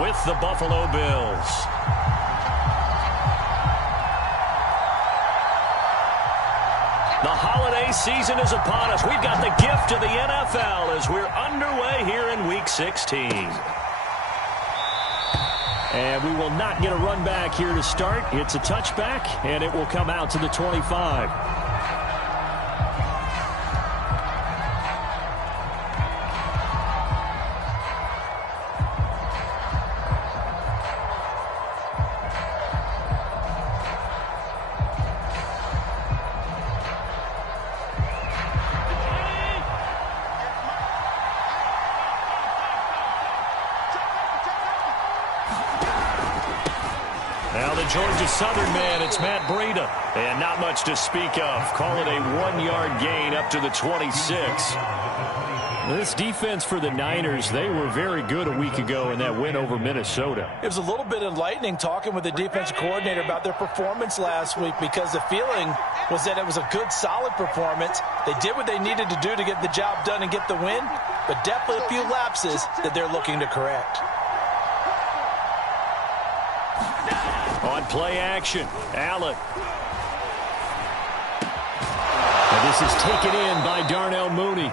with the Buffalo Bills. The holiday season is upon us. We've got the gift of the NFL as we're underway here in Week 16. And we will not get a run back here to start. It's a touchback, and it will come out to the 25. Now the Georgia Southern man, it's Matt Breida. And not much to speak of. Call it a 1-yard gain up to the 26. This defense for the Niners, they were very good a week ago in that win over Minnesota. It was a little bit enlightening talking with the defensive coordinator about their performance last week because the feeling was that it was a good, solid performance. They did what they needed to do to get the job done and get the win, but definitely a few lapses that they're looking to correct. On play action, Allen. And this is taken in by Darnell Mooney.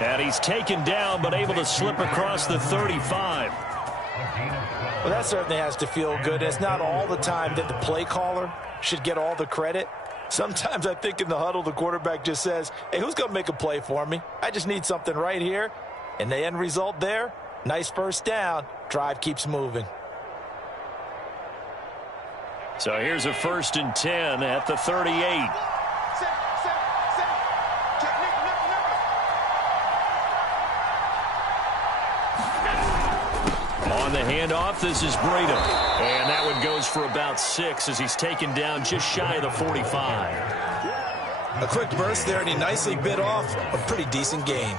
And he's taken down but able to slip across the 35. Well, that certainly has to feel good. It's not all the time that the play caller should get all the credit. Sometimes I think in the huddle the quarterback just says, hey, who's going to make a play for me? I just need something right here. And the end result there, nice first down. Drive keeps moving. So here's a 1st and 10 at the 38. On the handoff, this is Breida. And that one goes for about 6 as he's taken down just shy of the 45. A quick burst there, and he nicely bit off a pretty decent gain.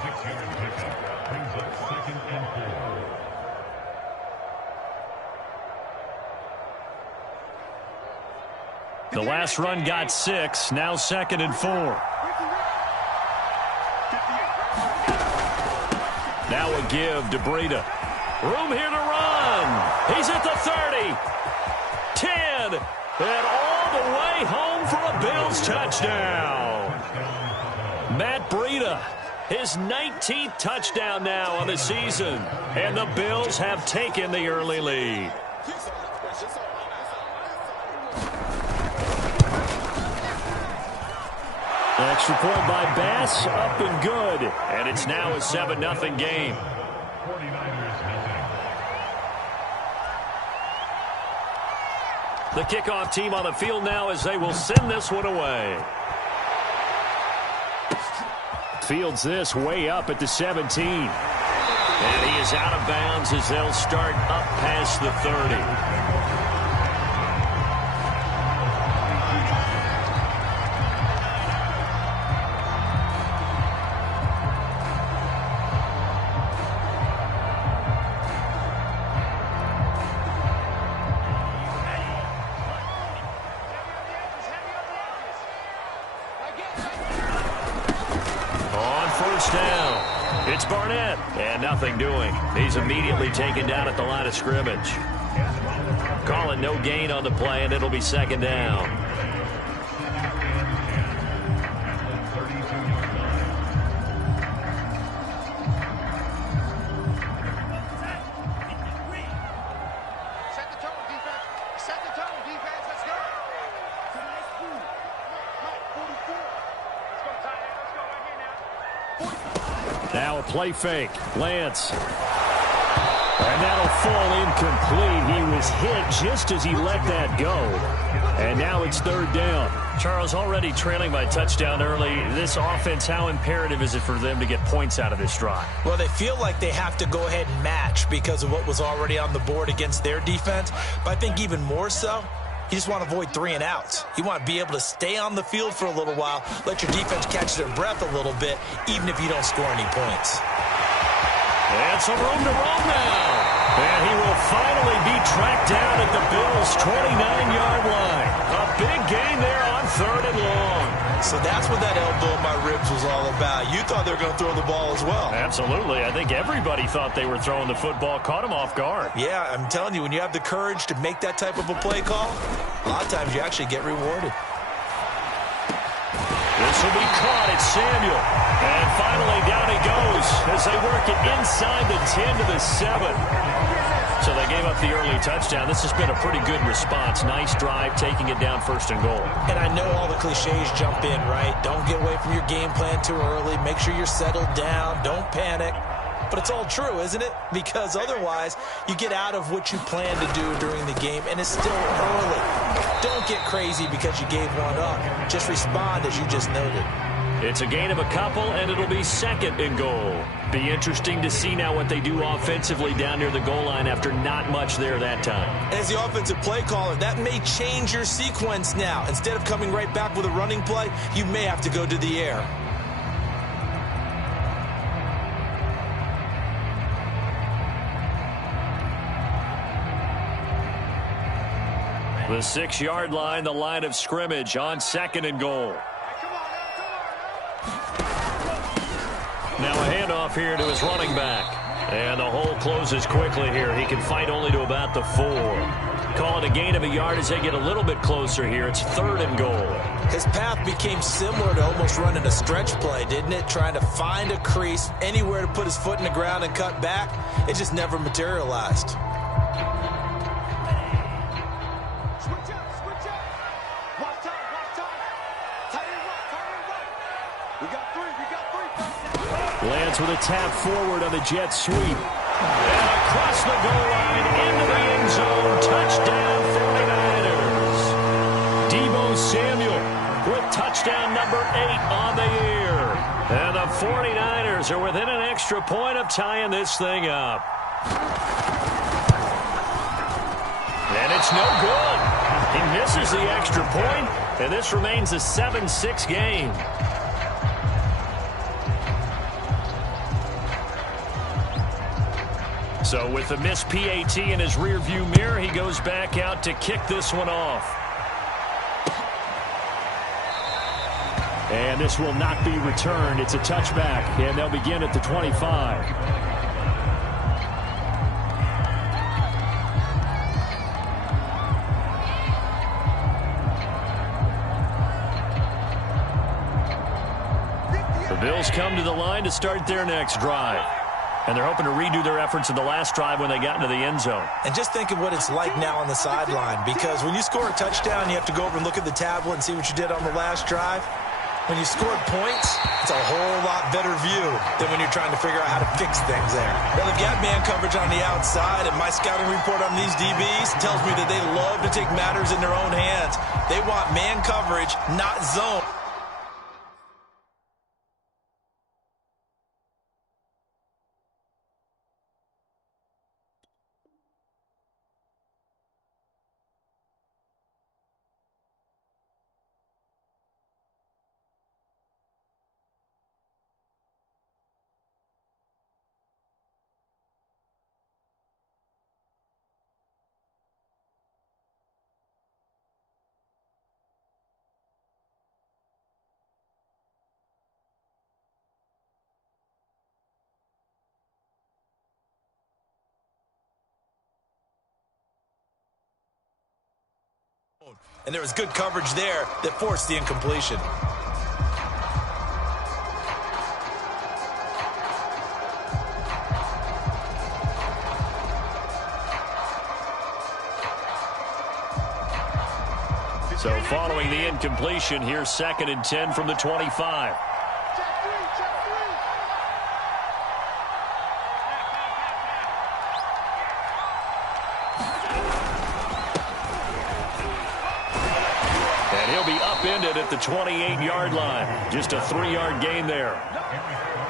The last run got 6, now 2nd and 4. Now a give to Breida. Room here to run. He's at the 30, 10, and all the way home for a Bills touchdown. Matt Breida, his 19th touchdown now on the season, and the Bills have taken the early lead. Extra point by Bass, up and good. And it's now a 7-0 game. The kickoff team on the field now as they will send this one away. Fields this way up at the 17. And he is out of bounds as they'll start up past the 30. It's Barnett, and nothing doing. He's immediately taken down at the line of scrimmage. Calling no gain on the play, and it'll be 2nd down. Set the tone, defense. Set the tone, defense. Let's go. Let's go, tight end. Let's go right here now. Now a play fake. Lance. And that'll fall incomplete. He was hit just as he let that go. And now it's 3rd down. Charles, already trailing by touchdown early. This offense, how imperative is it for them to get points out of this drive? Well, they feel like they have to go ahead and match because of what was already on the board against their defense. But I think even more so, you just want to avoid 3 and outs. You want to be able to stay on the field for a little while, let your defense catch their breath a little bit, even if you don't score any points. And some room to roam now. And he will finally be tracked down at the Bills' 29-yard line. A big gain there on 3rd and long. So that's what that elbow in my ribs was all about. You thought they were going to throw the ball as well. Absolutely. I think everybody thought they were throwing the football, caught him off guard. Yeah, I'm telling you, when you have the courage to make that type of a play call, a lot of times you actually get rewarded. This will be caught. It's Samuel. And finally, down he goes as they work it inside the 10 to the 7. So they gave up the early touchdown. This has been a pretty good response. Nice drive, taking it down 1st and goal. And I know all the cliches jump in, right? Don't get away from your game plan too early. Make sure you're settled down. Don't panic. But it's all true, isn't it? Because otherwise, you get out of what you plan to do during the game, and it's still early. Don't get crazy because you gave one up. Just respond as you just noted. It's a gain of a couple, and it'll be 2nd and goal. Be interesting to see now what they do offensively down near the goal line after not much there that time. As the offensive play caller, that may change your sequence now. Instead of coming right back with a running play, you may have to go to the air. The 6-yard line, the line of scrimmage on 2nd and goal. Now a handoff here to his running back. And the hole closes quickly here. He can fight only to about the 4. Call it a gain of a yard as they get a little bit closer here. It's 3rd and goal. His path became similar to almost running a stretch play, didn't it? Trying to find a crease, anywhere to put his foot in the ground and cut back. It just never materialized. Switch up. Watch time. Tight end right. We got three. Lance with a tap forward on the jet sweep. And across the goal line into the end zone. Touchdown 49ers. Deebo Samuel with touchdown number 8 on the year. And the 49ers are within an extra point of tying this thing up. And it's no good. He misses the extra point, and this remains a 7-6 game. So with the missed PAT in his rearview mirror, he goes back out to kick this one off. And this will not be returned. It's a touchback, and they'll begin at the 25. The Bills come to the line to start their next drive. And they're hoping to redo their efforts in the last drive when they got into the end zone. And just think of what it's like now on the sideline, because when you score a touchdown, you have to go over and look at the tablet and see what you did on the last drive. When you scored points, it's a whole lot better view than when you're trying to figure out how to fix things there. Well, they've got man coverage on the outside, and my scouting report on these DBs tells me that they love to take matters in their own hands. They want man coverage, not zone. And there was good coverage there that forced the incompletion. So following the incompletion, here's 2nd and 10 from the 25. And he'll be upended at the 28-yard line. Just a 3-yard gain there.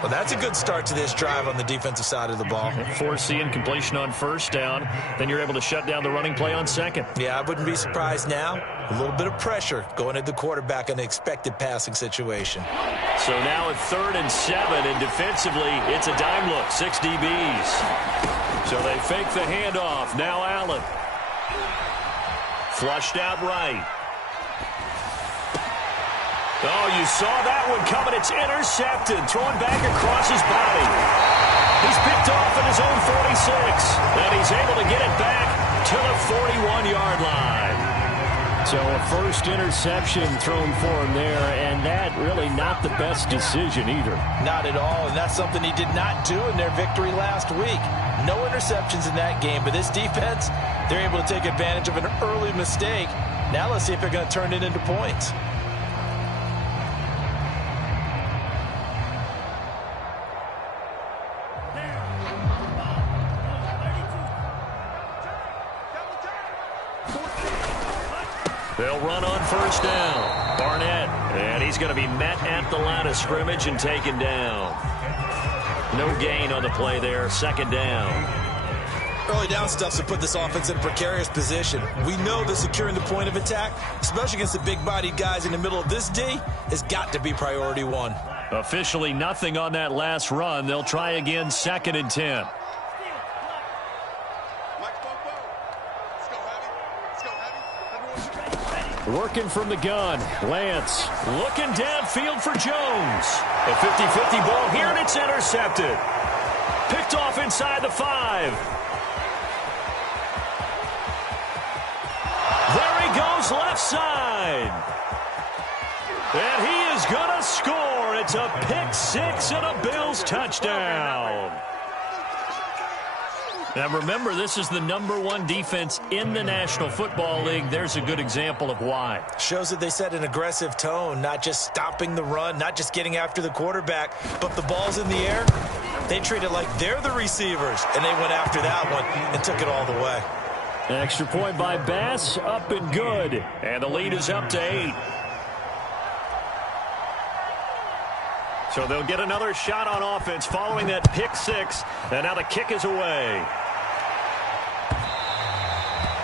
Well, that's a good start to this drive on the defensive side of the ball. Force the incompletion on 1st down. Then you're able to shut down the running play on 2nd. Yeah, I wouldn't be surprised now. A little bit of pressure going at the quarterback in the expected passing situation. So now at 3rd and 7, and defensively, it's a dime look, 6 DBs. So they fake the handoff. Now Allen. Flushed out right. Oh, you saw that one coming. It's intercepted. Thrown back across his body. He's picked off at his own 46. And he's able to get it back to the 41-yard line. So a first interception thrown for him there, and that really not the best decision either. Not at all, and that's something he did not do in their victory last week. No interceptions in that game, but this defense, they're able to take advantage of an early mistake. Now let's see if they're going to turn it into points. They'll run on first down. Barnett, and he's going to be met at the line of scrimmage and taken down. No gain on the play there. Second down. Early down stuff's to put this offense in a precarious position. We know that securing the point of attack, especially against the big-bodied guys in the middle of this D, has got to be priority one. Officially nothing on that last run. They'll try again, 2nd and 10. Working from the gun, Lance. Looking downfield for Jones. A 50-50 ball here, and it's intercepted. Picked off inside the 5. There he goes, left side. And he is going to score. It's a pick 6 and a Bills touchdown. Now, remember, this is the #1 defense in the National Football League. There's a good example of why. Shows that they set an aggressive tone, not just stopping the run, not just getting after the quarterback, but the ball's in the air. They treat it like they're the receivers, and they went after that one and took it all the way. An extra point by Bass, up and good. And the lead is up to 8. So they'll get another shot on offense following that pick 6, and now the kick is away.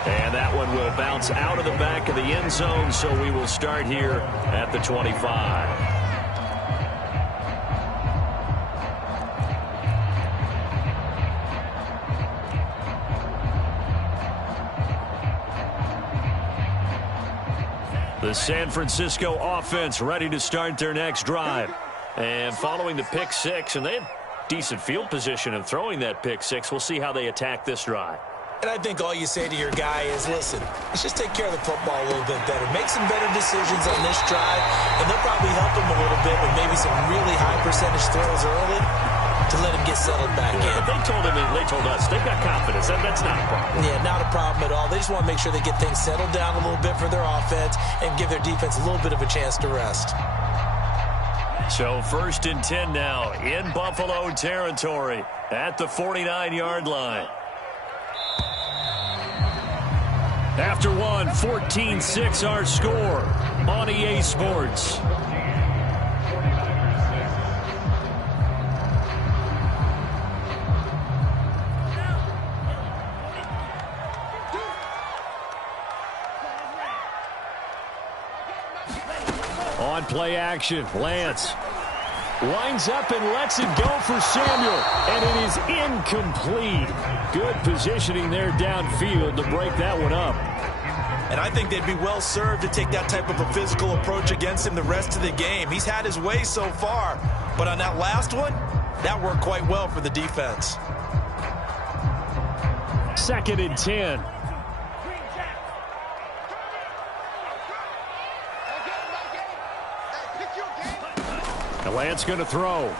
And that one will bounce out of the back of the end zone, so we will start here at the 25. The San Francisco offense ready to start their next drive. And following the pick 6, and they had decent field position in throwing that pick 6. We'll see how they attack this drive. And I think all you say to your guy is, listen, let's just take care of the football a little bit better. Make some better decisions on this drive, and they'll probably help him a little bit with maybe some really high percentage throws early to let him get settled back in. But they told us, they've got confidence. That's not a problem. Yeah, not a problem at all. They just want to make sure they get things settled down a little bit for their offense and give their defense a little bit of a chance to rest. So 1st and 10 now in Buffalo territory at the 49-yard line. After one, 14-6 our score on EA Sports. On play action, Lance winds up and lets it go for Samuel, and it is incomplete. Good positioning there downfield to break that one up. And I think they'd be well served to take that type of a physical approach against him the rest of the game. He's had his way so far, but on that last one, that worked quite well for the defense. 2nd and 10. And Lance going to throw.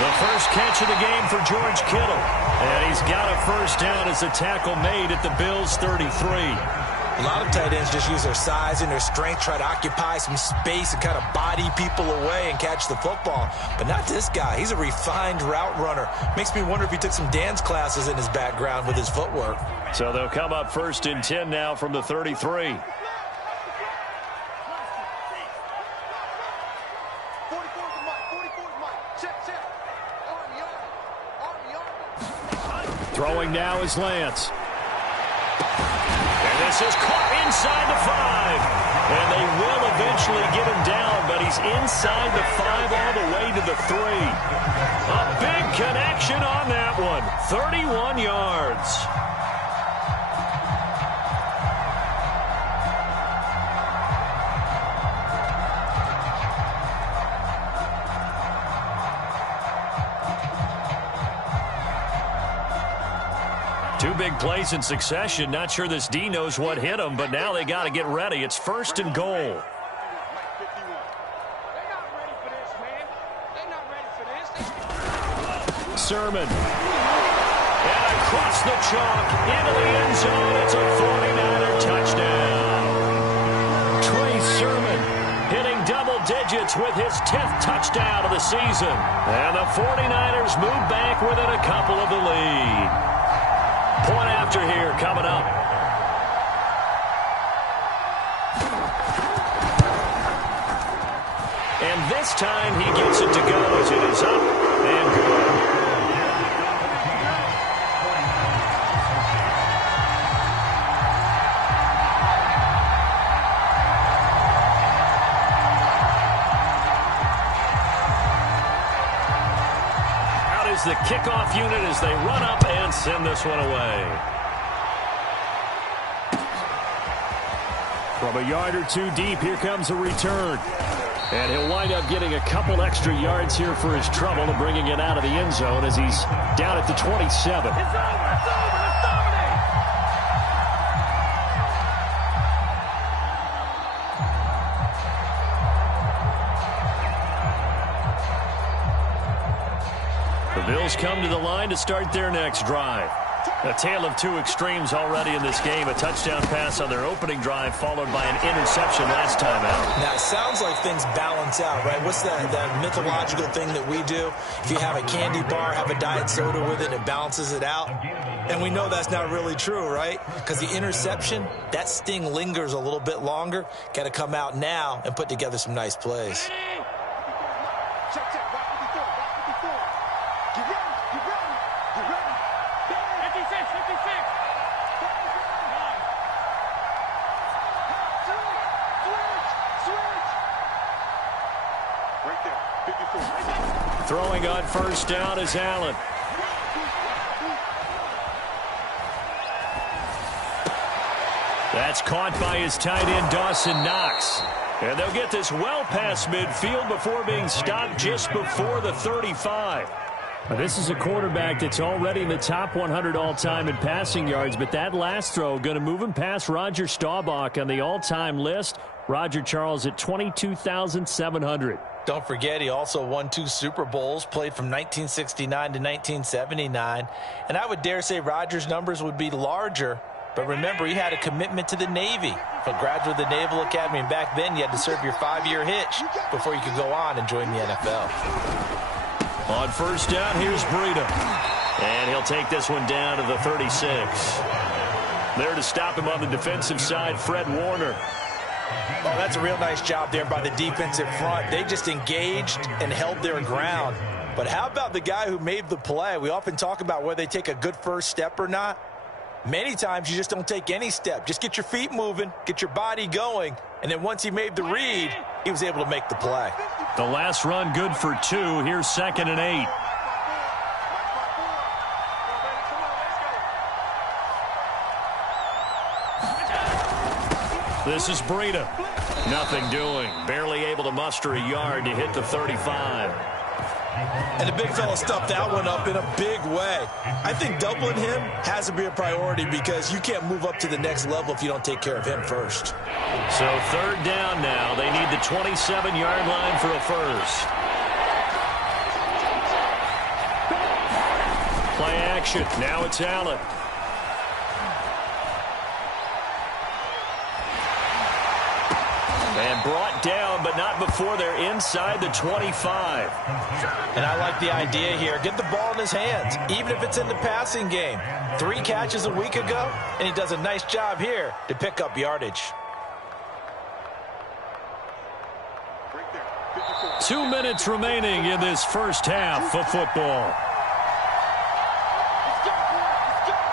The first catch of the game for George Kittle. And he's got a first down as a tackle made at the Bills' 33. A lot of tight ends just use their size and their strength, try to occupy some space and kind of body people away and catch the football. But not this guy. He's a refined route runner. Makes me wonder if he took some dance classes in his background with his footwork. So they'll come up 1st and 10 now from the 33. Throwing now is Lance. And this is caught inside the 5. And they will eventually get him down, but he's inside the 5 all the way to the 3. A big connection on that one. 31 yards. Two big plays in succession. Not sure this D knows what hit him, but now they got to get ready. It's 1st and goal. Sermon. And across the chalk into the end zone. It's a 49er touchdown. Trey Sermon hitting double digits with his 10th touchdown of the season. And the 49ers move back within a couple of the lead. Point after here coming up. And this time he gets it to go as it is up and good. The kickoff unit as they run up and send this one away. From a yard or two deep, here comes a return. And he'll wind up getting a couple extra yards here for his trouble and bringing it out of the end zone as he's down at the 27. It's over. Let's dominate. The Bills come to the line to start their next drive. A tale of two extremes already in this game. A touchdown pass on their opening drive followed by an interception last time out. Now, it sounds like things balance out, right? What's that mythological thing that we do? If you have a candy bar, have a diet soda with it, it balances it out. And we know that's not really true, right? Because the interception, that sting lingers a little bit longer. Got to come out now and put together some nice plays. Check. Watch what you're doing. Get ready. 56. Switch. Right there. 54. Throwing on first down is Allen. That's caught by his tight end, Dawson Knox. And they'll get this well past midfield before being stopped just before the 35. Now, this is a quarterback that's already in the top 100 all-time in passing yards, but that last throw going to move him past Roger Staubach on the all-time list. Roger Charles at 22,700. Don't forget, he also won 2 Super Bowls, played from 1969 to 1979. And I would dare say Roger's numbers would be larger. But remember, he had a commitment to the Navy. For graduate of the Naval Academy, and back then you had to serve your 5-year hitch before you could go on and join the NFL. On first down, here's Breida. And he'll take this one down to the 36. There to stop him on the defensive side, Fred Warner. Oh, that's a real nice job there by the defensive front. They just engaged and held their ground. But how about the guy who made the play? We often talk about whether they take a good first step or not. Many times you just don't take any step. Just get your feet moving, get your body going, and then once he made the read, he was able to make the play. The last run good for 2. Here's 2nd and 8. This is Breida. Nothing doing. Barely able to muster a yard to hit the 35. And the big fella stuffed that one up in a big way. I think doubling him has to be a priority because you can't move up to the next level if you don't take care of him first. So 3rd down now. They need the 27-yard line for a first. Play action. Now it's Allen. And brought down, but not before they're inside the 25. And I like the idea here. Get the ball in his hands, even if it's in the passing game. 3 catches a week ago, and he does a nice job here to pick up yardage. 2 minutes remaining in this first half of football.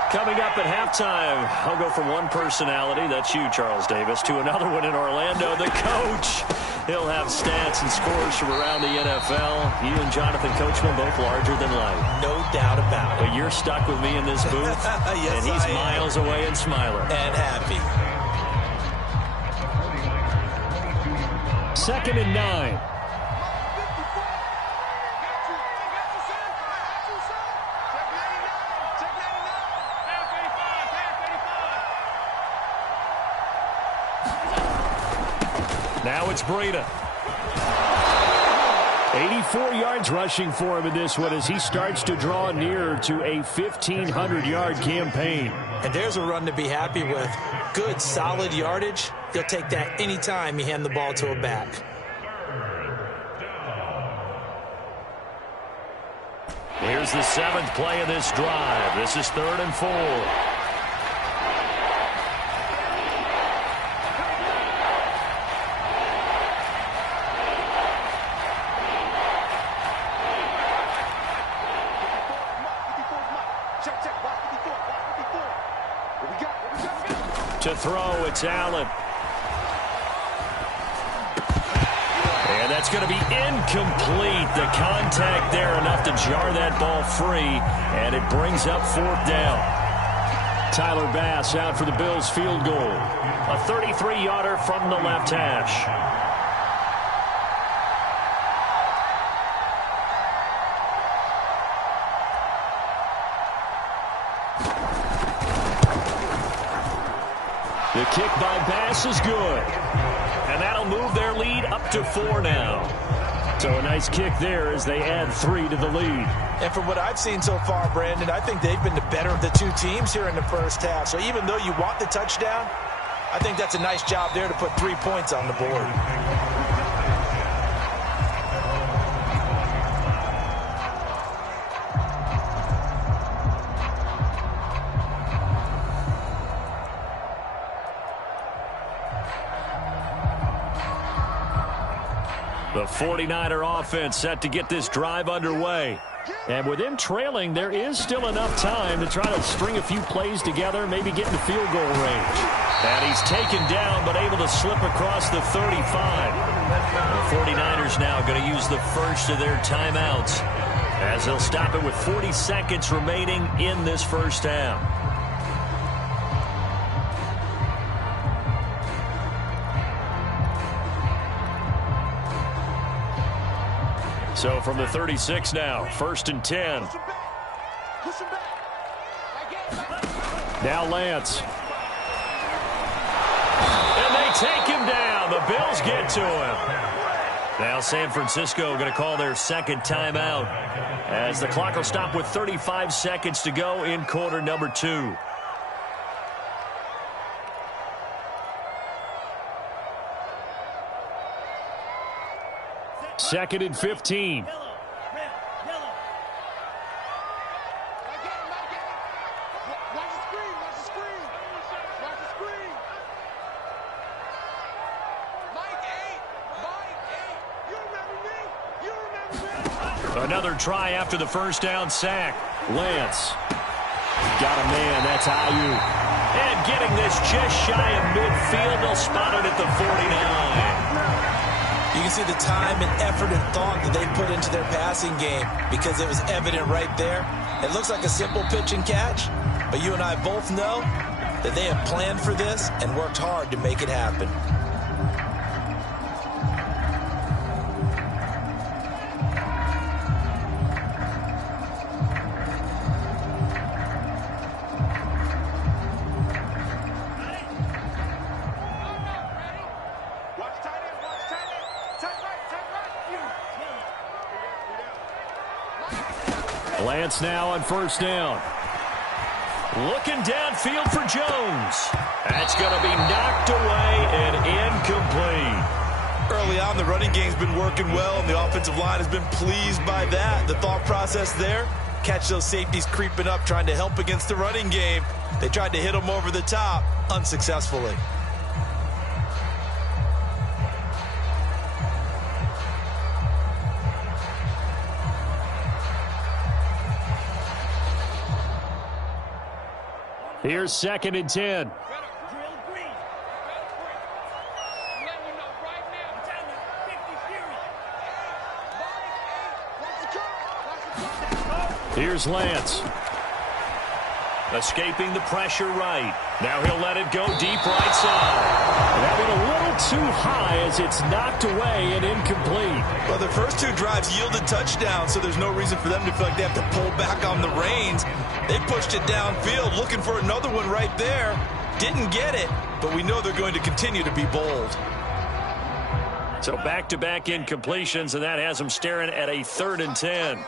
Coming up at halftime, I'll go from one personality, that's you, Charles Davis, to another one in Orlando, the coach. He'll have stats and scores from around the NFL. You and Jonathan Coachman both larger than life. No doubt about it. But you're stuck with me in this booth, yes, and he's miles away and smiling. And happy. 2nd and 9. Now it's Breida. 84 yards rushing for him in this one as he starts to draw nearer to a 1,500-yard campaign. And there's a run to be happy with. Good, solid yardage. He'll take that anytime you hand the ball to a back. Here's the 7th play of this drive. This is 3rd and 4. To throw, it's Allen. And that's going to be incomplete. The contact there enough to jar that ball free, and it brings up 4th down. Tyler Bass out for the Bills field goal. A 33-yarder from the left hash. The kick by Bass is good. And that'll move their lead up to 4 now. So a nice kick there as they add 3 to the lead. And from what I've seen so far, Brandon, I think they've been the better of the two teams here in the first half. So even though you want the touchdown, I think that's a nice job there to put 3 points on the board. The 49er offense set to get this drive underway. And with them trailing, there is still enough time to try to string a few plays together, maybe get in the field goal range. And he's taken down, but able to slip across the 35. The 49ers now going to use the first of their timeouts, as they'll stop it with 40 seconds remaining in this first half. So from the 36 now, 1st and 10. Now Lance. And they take him down. The Bills get to him. Now San Francisco going to call their 2nd timeout, as the clock will stop with 35 seconds to go in quarter number 2. Second and 15. Another try after the first down sack. Lance. Got a man. That's Ayuk. And getting this just shy of midfield. They'll spot it at the 49. You can see the time and effort and thought that they put into their passing game, because it was evident right there. It looks like a simple pitch and catch, but you and I both know that they have planned for this and worked hard to make it happen. Lance now on 1st down. Looking downfield for Jones. That's going to be knocked away and incomplete. Early on, the running game's been working well, and the offensive line has been pleased by that. The thought process there, catch those safeties creeping up, trying to help against the running game. They tried to hit them over the top, unsuccessfully. Here's 2nd and 10. Here's Lance. Escaping the pressure right. Now he'll let it go deep right side. That went a little too high as it's knocked away and incomplete. Well, the first 2 drives yielded touchdowns, so there's no reason for them to feel like they have to pull back on the reins. They pushed it downfield, looking for another one right there. Didn't get it, but we know they're going to continue to be bold. So back-to-back incompletions, and that has them staring at a 3rd and 10.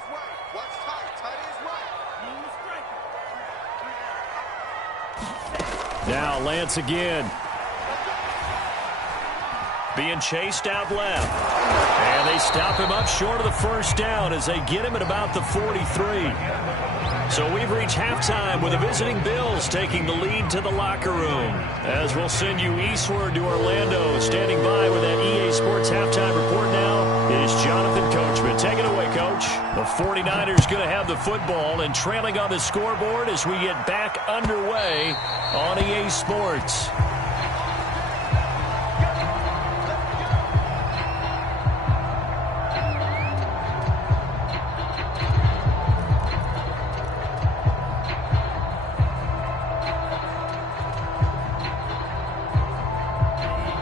Now Lance again. Being chased out left. And they stop him up short of the 1st down as they get him at about the 43. So we've reached halftime with the visiting Bills taking the lead to the locker room. As we'll send you eastward to Orlando. Standing by with that EA Sports halftime report now is Jonathan Coachman. Take it away, Coach. The 49ers going to have the football and trailing on the scoreboard as we get back underway on EA Sports.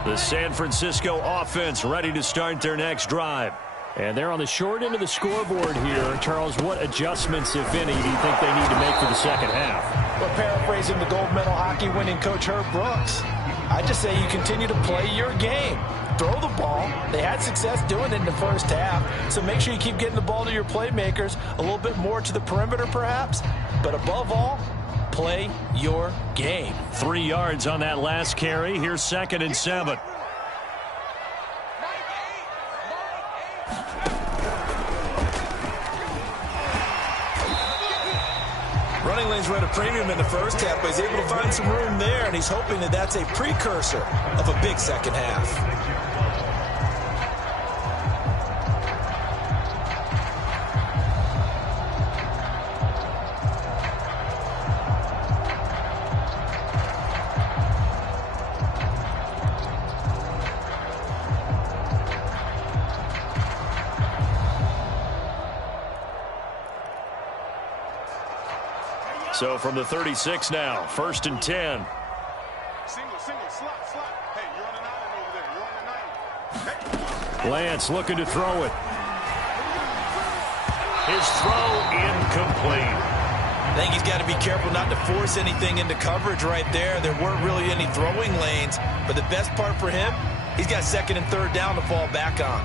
The San Francisco offense ready to start their next drive. And they're on the short end of the scoreboard here. Charles, what adjustments, if any, do you think they need to make for the second half? Well, paraphrasing the gold medal hockey winning coach Herb Brooks, I just say you continue to play your game. Throw the ball. They had success doing it in the first half, so make sure you keep getting the ball to your playmakers, a little bit more to the perimeter perhaps, but above all, play your game. 3 yards on that last carry. Here's 2nd and 7. Running lanes were at a premium in the first half, but he's able to find some room there, and he's hoping that that's a precursor of a big second half. So from the 36 now, 1st and 10. Single, slot. Hey, you're on the 9 over there. You're on the 9. Hey. Lance looking to throw it. His throw incomplete. I think he's got to be careful not to force anything into coverage right there. There weren't really any throwing lanes, but the best part for him, he's got 2nd and 3rd down to fall back on.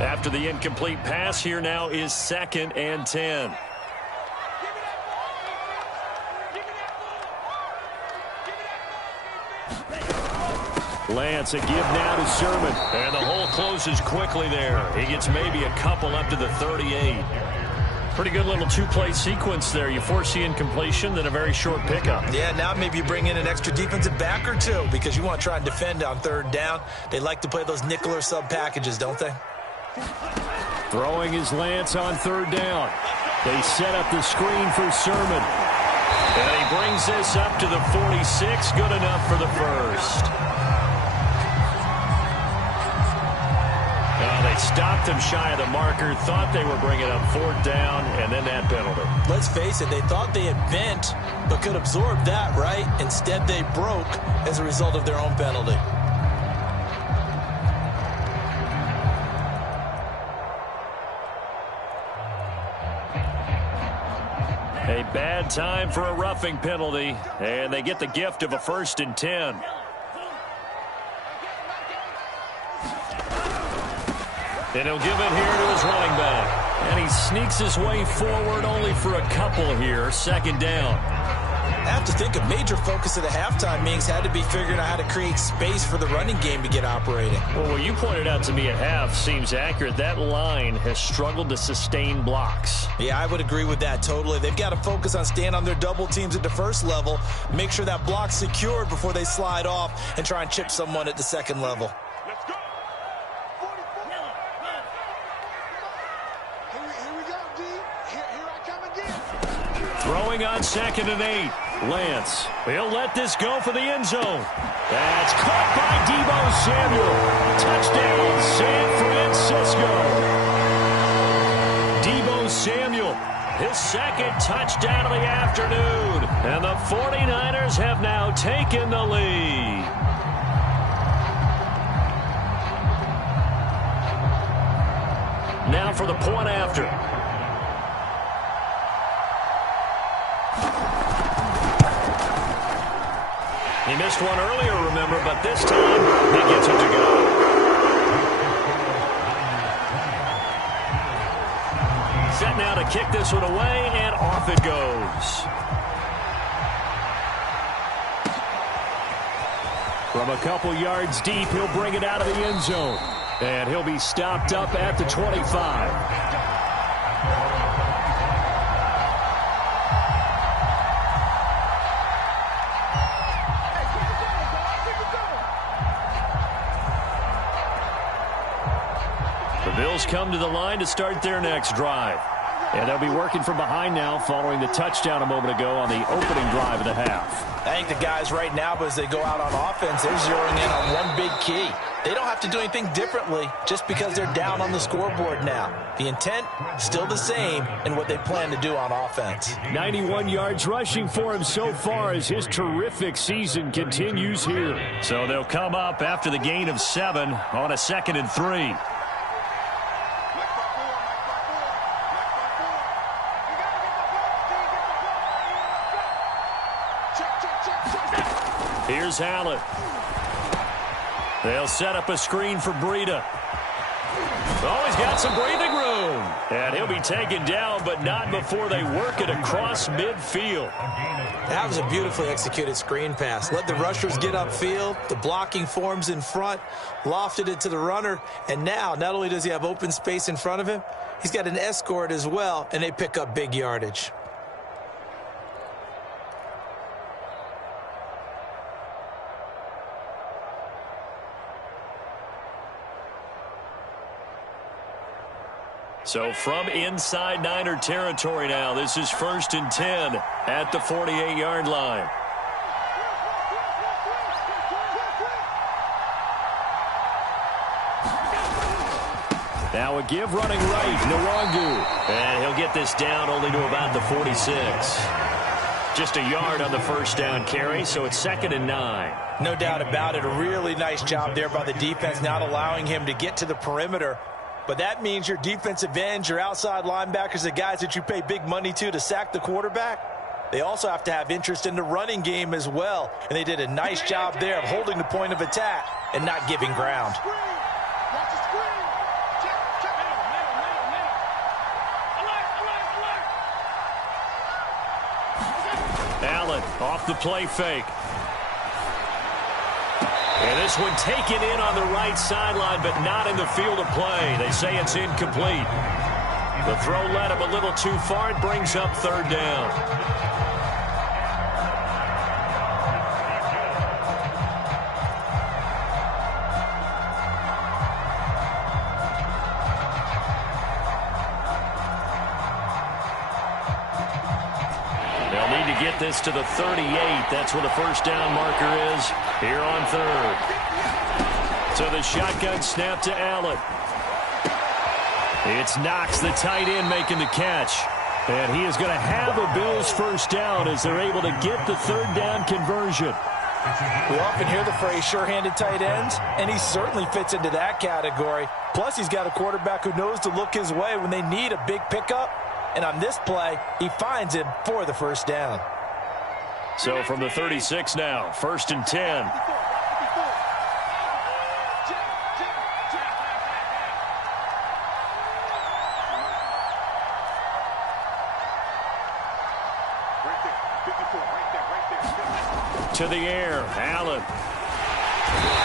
After the incomplete pass, here now is 2nd and 10. Lance, a give now to Sermon. And the hole closes quickly there. He gets maybe a couple up to the 38. Pretty good little 2-play sequence there. You force the incompletion, then a very short pickup. Yeah, now maybe you bring in an extra defensive back or two because you want to try and defend on 3rd down. They like to play those nickel or sub packages, don't they? Throwing is Lance on 3rd down. They set up the screen for Sermon. And he brings this up to the 46. Good enough for the 1st. They stopped him shy of the marker, thought they were bringing up 4th down, and then that penalty. Let's face it, they thought they had bent but could absorb that, right? Instead, they broke as a result of their own penalty. A bad time for a roughing penalty, and they get the gift of a 1st and 10. And he'll give it here to his running back. And he sneaks his way forward only for a couple here. 2nd down. I have to think a major focus of the halftime meetings had to be figuring out how to create space for the running game to get operating. Well, what you pointed out to me at half seems accurate. That line has struggled to sustain blocks. Yeah, I would agree with that totally. They've got to focus on staying on their double teams at the 1st level, make sure that block's secured before they slide off and try and chip someone at the 2nd level. Let's go. 44. Here we go, D. Here I come again. Throwing on 2nd and 8. Lance. He'll let this go for the end zone. That's caught by Deebo Samuel. Touchdown, San Francisco. Deebo Samuel, his 2nd touchdown of the afternoon. And the 49ers have now taken the lead. Now for the point after. he missed one earlier, remember, but this time he gets it to go. Set now to kick this one away, and off it goes. From a couple yards deep, he'll bring it out of the end zone. And he'll be stopped up at the 25. The Bills come to the line to start their next drive. And they'll be working from behind now following the touchdown a moment ago on the opening drive of the half. I think the guys right now, as they go out on offense, they're zeroing in on one big key. They don't have to do anything differently just because they're down on the scoreboard now. The intent, still the same in what they plan to do on offense. 91 yards rushing for him so far as his terrific season continues here. So they'll come up after the gain of 7 on a 2nd and 3. Here's Allen. They'll set up a screen for Breida. Oh, he's got some breathing room. And he'll be taken down, but not before they work it across midfield. That was a beautifully executed screen pass. Let the rushers get upfield. The blocking forms in front. Lofted it to the runner. And now, not only does he have open space in front of him, he's got an escort as well, and they pick up big yardage. So from inside Niner territory now, this is 1st and 10 at the 48-yard line. Now a give running right, Nwangu. And he'll get this down only to about the 46. Just a yard on the first down carry, so it's 2nd and 9. No doubt about it. A really nice job there by the defense, not allowing him to get to the perimeter. But that means your defensive ends, your outside linebackers, the guys that you pay big money to sack the quarterback, they also have to have interest in the running game as well. And they did a nice job there of holding the point of attack and not giving ground. Allen off the play fake. And this one taken in on the right sideline, but not in the field of play. They say it's incomplete. The throw led him a little too far. It brings up 3rd down. They'll need to get this to the 38. That's where the first down marker is here on 3rd. So the shotgun snap to Allen. It's Knox, the tight end, making the catch. And he is going to have a Bills first down as they're able to get the 3rd down conversion. We often hear the phrase sure-handed tight ends, and he certainly fits into that category. Plus, he's got a quarterback who knows to look his way when they need a big pickup. And on this play, he finds him for the first down. So from the 36 now, 1st and 10. To the air, Allen.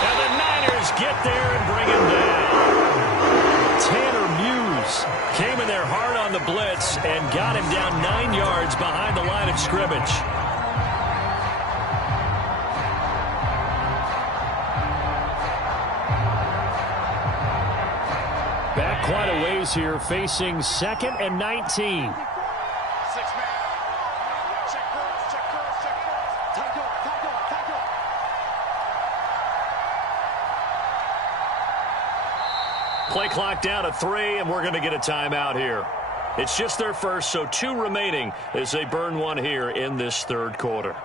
And the Niners get there and bring him down. Tanner Muse came in there hard on the blitz and got him down 9 yards behind the line of scrimmage. Back quite a ways here, facing 2nd and 19. Play clock down to 3, and we're going to get a timeout here. It's just their first, so 2 remaining as they burn one here in this 3rd quarter.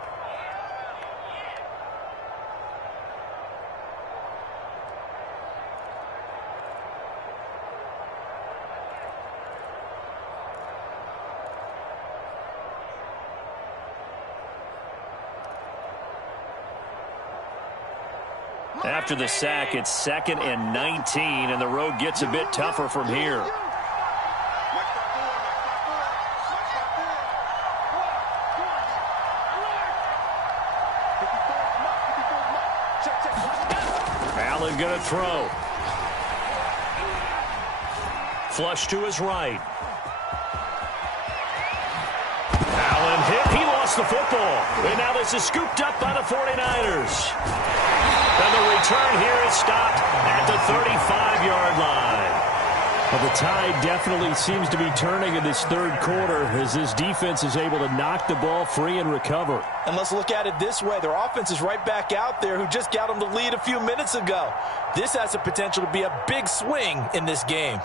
After the sack, it's 2nd and 19, and the road gets a bit tougher from here. Allen going to throw. Flush to his right. Allen hit. He lost the football. And now this is scooped up by the 49ers. And the return here is stopped at the 35-yard line. Well, the tide definitely seems to be turning in this third quarter as this defense is able to knock the ball free and recover. And let's look at it this way. Their offense is right back out there who just got them the lead a few minutes ago. This has the potential to be a big swing in this game.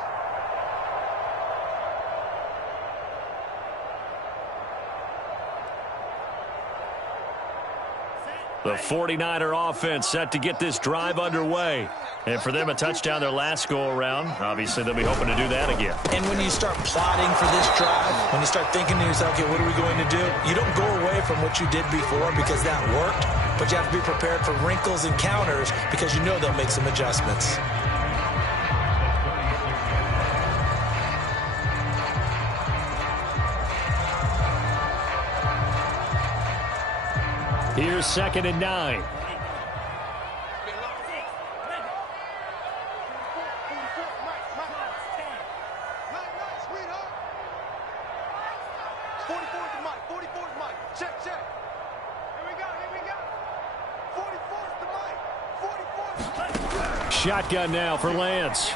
The 49er offense set to get this drive underway. And for them, a touchdown their last go-around. Obviously, they'll be hoping to do that again. And when you start plotting for this drive, when you start thinking to yourself, okay, what are we going to do? You don't go away from what you did before because that worked, but you have to be prepared for wrinkles and counters because you know they'll make some adjustments. Here's 2nd and 9. Shotgun now for Lance.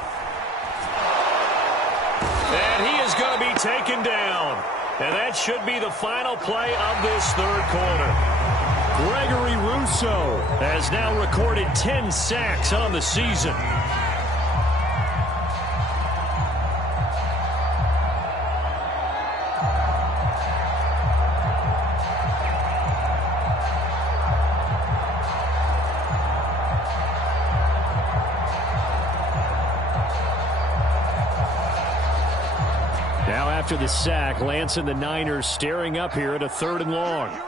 And he is going to be taken down. And that should be the final play of this third quarter. Gregory Rousseau has now recorded 10 sacks on the season. Now after the sack, Lance and the Niners staring up here at a 3rd and long.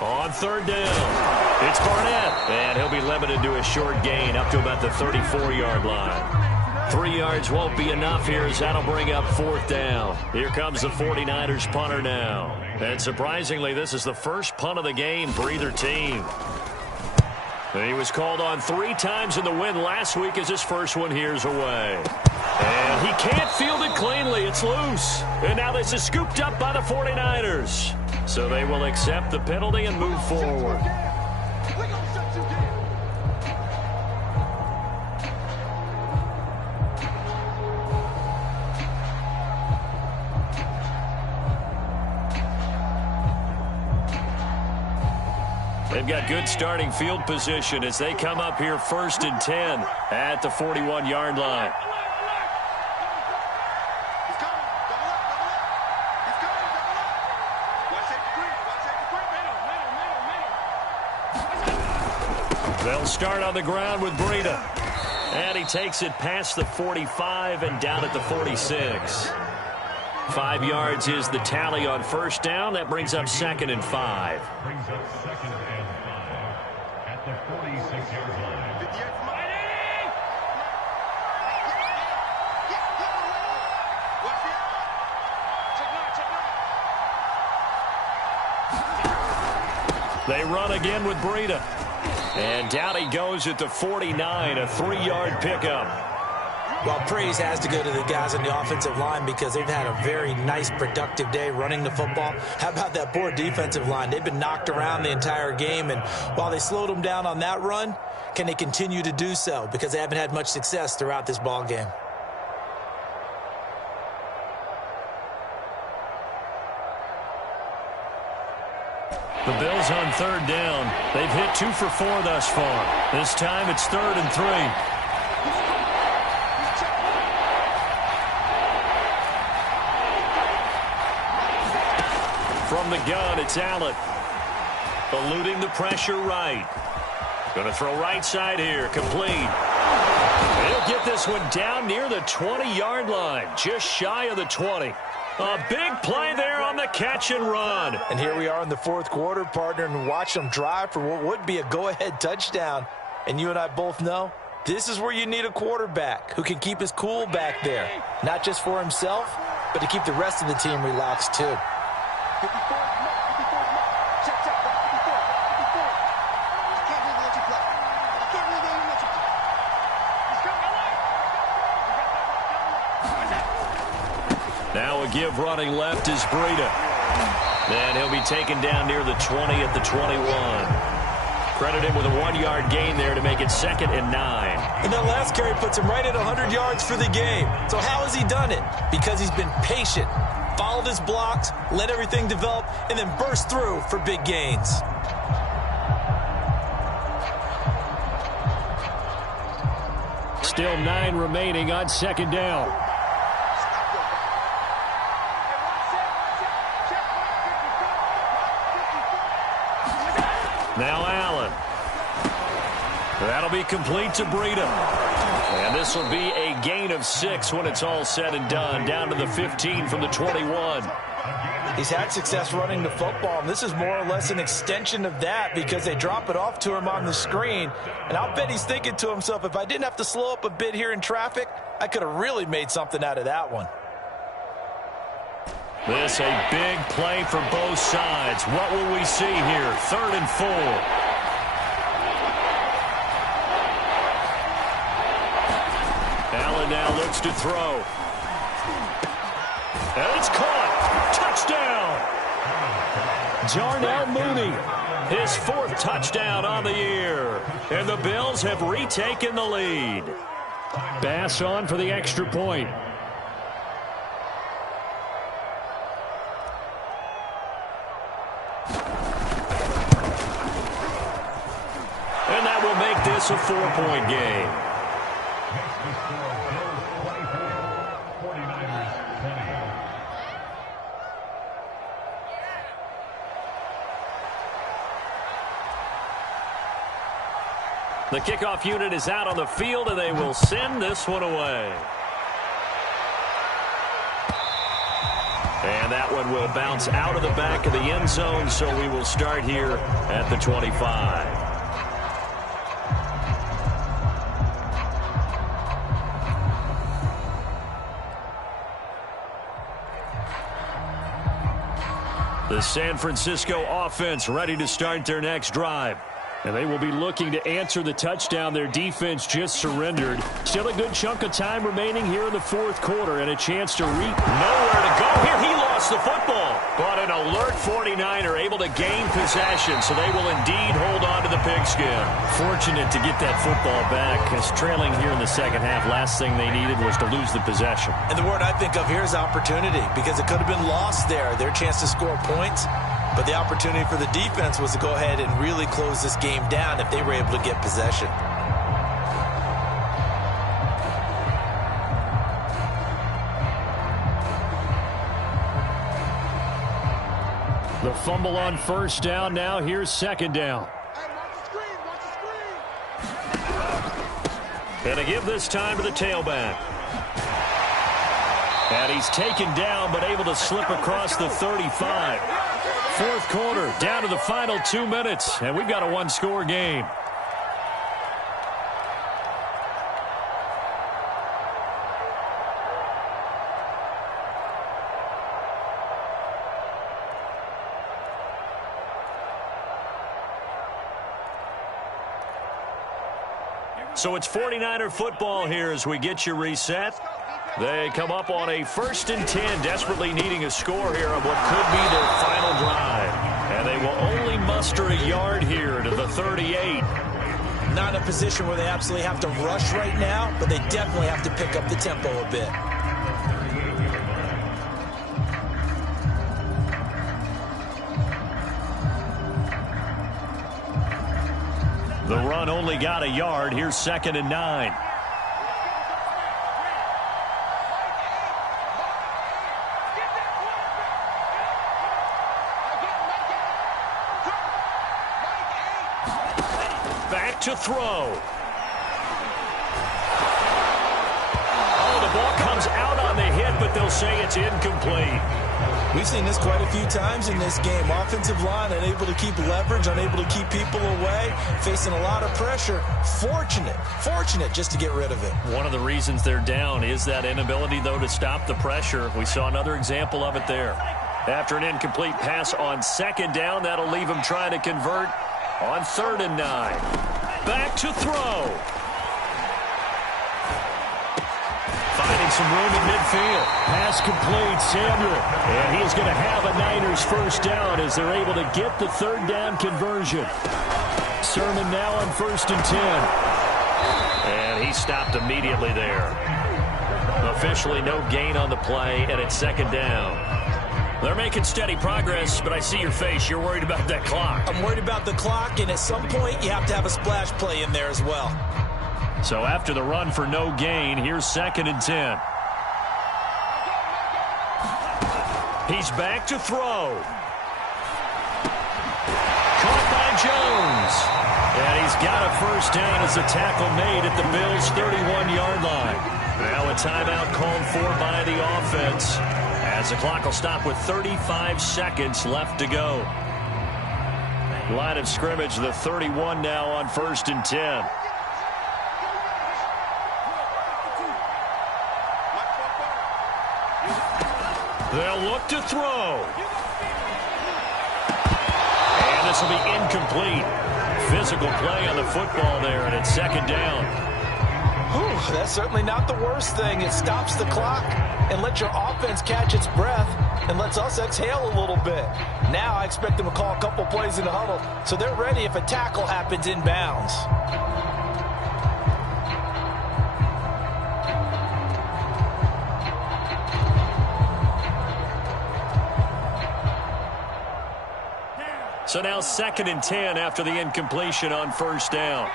On 3rd down, it's Barnett, and he'll be limited to a short gain up to about the 34-yard line. 3 yards won't be enough here as that'll bring up 4th down. Here comes the 49ers punter now. And surprisingly, this is the first punt of the game for either team. He was called on 3 times in the win last week as his first one here's away. And he can't field it cleanly. It's loose. And now this is scooped up by the 49ers. So they will accept the penalty and move forward. They've got good starting field position as they come up here 1st and 10 at the 41-yard line. They'll start on the ground with Breida. And he takes it past the 45 and down at the 46. 5 yards is the tally on 1st down. That brings up 2nd and 5. At the 46-yard line. They run again with Breida. And down he goes at the 49, a 3-yard pickup. Well, praise has to go to the guys on the offensive line because they've had a very nice, productive day running the football. How about that poor defensive line? They've been knocked around the entire game, and while they slowed them down on that run, can they continue to do so? Because they haven't had much success throughout this ball game. The Bills on 3rd down. They've hit 2 for 4 thus far. This time it's 3rd and 3. From the gun, it's Allen. Eluding the pressure right. Going to throw right side here. Complete. He'll get this one down near the 20-yard line. Just shy of the 20. A big play there on the catch and run. And here we are in the fourth quarter, partner, and watch them drive for what would be a go-ahead touchdown. And you and I both know this is where you need a quarterback who can keep his cool back there, not just for himself, but to keep the rest of the team relaxed too. 54, check, 54, 54. I can't really let you play. I can't really let you play. Now a give running left is Breida. And he'll be taken down near the 20 at the 21. Credit him with a 1-yard gain there to make it 2nd and 9. And that last carry puts him right at 100 yards for the game. So how has he done it? Because he's been patient, followed his blocks, let everything develop, and then burst through for big gains. Still 9 remaining on 2nd down. Now Allen. That'll be complete to Breida. And this will be a gain of 6 when it's all said and done. Down to the 15 from the 21. He's had success running the football, and this is more or less an extension of that because they drop it off to him on the screen. And I'll bet he's thinking to himself, if I didn't have to slow up a bit here in traffic, I could have really made something out of that one. This a big play for both sides. What will we see here? 3rd and 4. Allen now looks to throw. And it's caught. Touchdown. Darnell Mooney. His 4th touchdown on the year. And the Bills have retaken the lead. Bass on for the extra point. And that will make this a 4-point game. The kickoff unit is out on the field, and they will send this one away. And that one will bounce out of the back of the end zone, so we will start here at the 25. The San Francisco offense ready to start their next drive. And they will be looking to answer the touchdown their defense just surrendered. Still a good chunk of time remaining here in the fourth quarter and a chance to reap. Nowhere to go here. He lost the football. But an alert 49er able to gain possession, so they will indeed hold on to the pigskin. Fortunate to get that football back, as trailing here in the second half, last thing they needed was to lose the possession. And the word I think of here is opportunity, because it could have been lost there, their chance to score points. But the opportunity for the defense was to go ahead and really close this game down if they were able to get possession. The fumble on first down. Now here's 2nd down. And to give this time to the tailback. And he's taken down, but able to slip across the 35. Fourth quarter, down to the final 2 minutes, and we've got a one-score game. So it's 49er football here as we get you reset. They come up on a 1st and 10, desperately needing a score here on what could be their final drive. And they will only muster a yard here to the 38. Not in a position where they absolutely have to rush right now, but they definitely have to pick up the tempo a bit. The run only got a yard. Here's 2nd and 9. Back to throw. Oh, the ball comes out on the hit, but they'll say it's incomplete. We've seen this quite a few times in this game. Offensive line unable to keep leverage, unable to keep people away, facing a lot of pressure. Fortunate just to get rid of it. One of the reasons they're down is that inability, though, to stop the pressure. We saw another example of it there. After an incomplete pass on second down, that'll leave him trying to convert on 3rd and 9. Back to throw. Finding some room in midfield. Pass complete, Samuel. And he's going to have a Niners first down as they're able to get the 3rd down conversion. Sermon now on 1st and 10. And he stopped immediately there. Officially no gain on the play, and it's 2nd down. They're making steady progress, but I see your face. You're worried about that clock. I'm worried about the clock, and at some point you have to have a splash play in there as well. So after the run for no gain, here's 2nd and 10. He's back to throw. Caught by Jones. And he's got a first down as a tackle made at the Bills' 31-yard line. Now a timeout called for by the offense, as the clock will stop with 35 seconds left to go. Line of scrimmage, the 31 now on 1st and 10. They'll look to throw. And this will be incomplete. Physical play on the football there, and it's 2nd down. Whew, that's certainly not the worst thing. It stops the clock and lets your offense catch its breath and lets us exhale a little bit. Now I expect them to call a couple plays in the huddle, so they're ready if a tackle happens inbounds. So now 2nd and 10 after the incompletion on 1st down.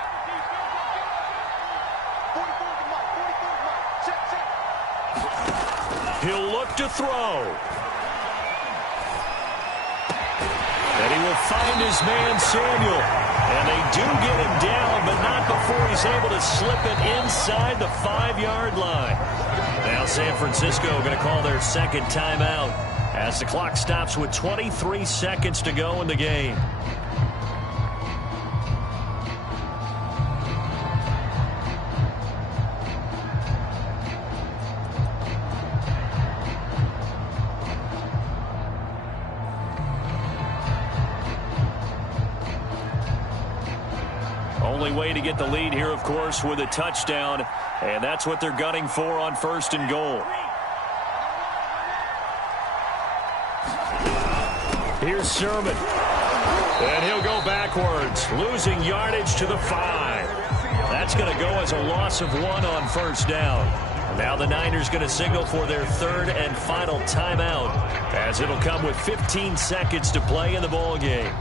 He'll look to throw. And he will find his man Samuel. And they do get him down, but not before he's able to slip it inside the 5-yard line. Now San Francisco going to call their 2nd timeout as the clock stops with 23 seconds to go in the game. Only way to get the lead here, of course, with a touchdown, and that's what they're gunning for on 1st and goal. Here's Sermon. And he'll go backwards, losing yardage to the 5. That's going to go as a loss of 1 on 1st down. Now the Niners going to signal for their 3rd and final timeout, as it'll come with 15 seconds to play in the ball game.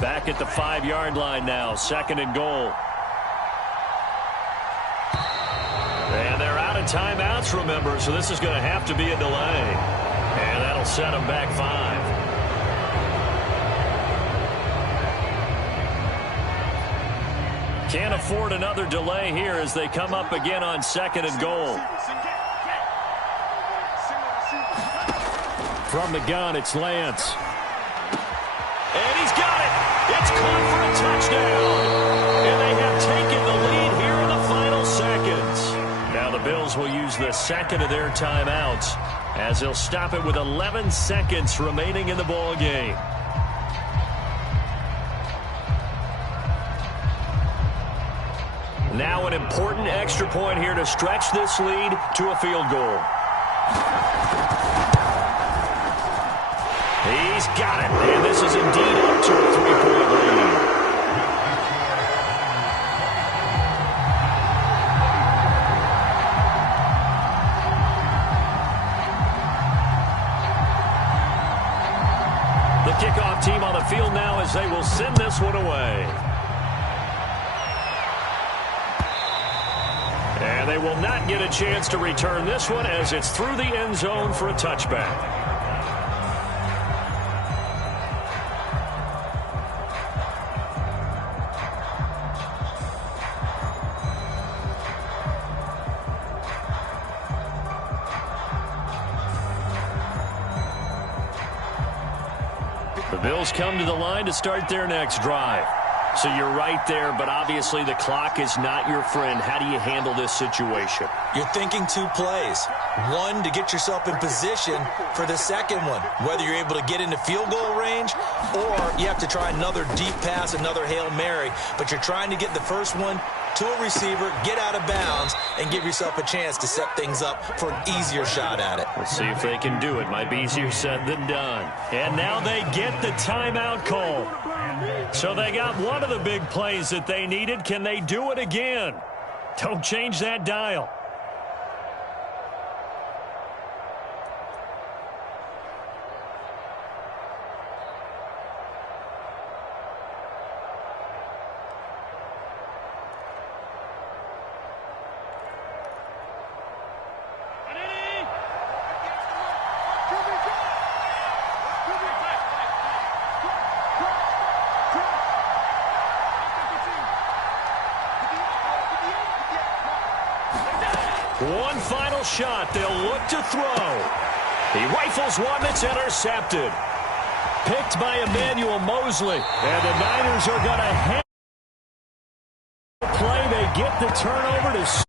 Back at the 5-yard line now, 2nd and goal. And they're out of timeouts, remember, so this is going to have to be a delay. And that'll set them back 5. Can't afford another delay here as they come up again on 2nd and goal. From the gun, it's Lance. And he's got it. It's caught for a touchdown. And they have taken the lead here in the final seconds. Now the Bills will use the 2nd of their timeouts as they'll stop it with 11 seconds remaining in the ball game. Now an important extra point here to stretch this lead to a field goal. He's got it, and this is indeed up to a 3-point lead. kickoff team on the field now as they will send this one away. And they will not get a chance to return this one as it's through the end zone for a touchback. The Bills come to the line to start their next drive. So you're right there, but obviously the clock is not your friend. How do you handle this situation? You're thinking 2 plays. One, to get yourself in position for the second one, whether you're able to get into field goal range or you have to try another deep pass, another Hail Mary, but you're trying to get the first one to a receiver, get out of bounds, and give yourself a chance to set things up for an easier shot at it. Let's see if they can do it. Might be easier said than done. And now they get the timeout call. So they got one of the big plays that they needed. Can they do it again? Don't change that dial. One final shot. They'll look to throw. He rifles one that's intercepted. Picked by Emmanuel Mosley. And the Niners are going to hand the play. They get the turnover to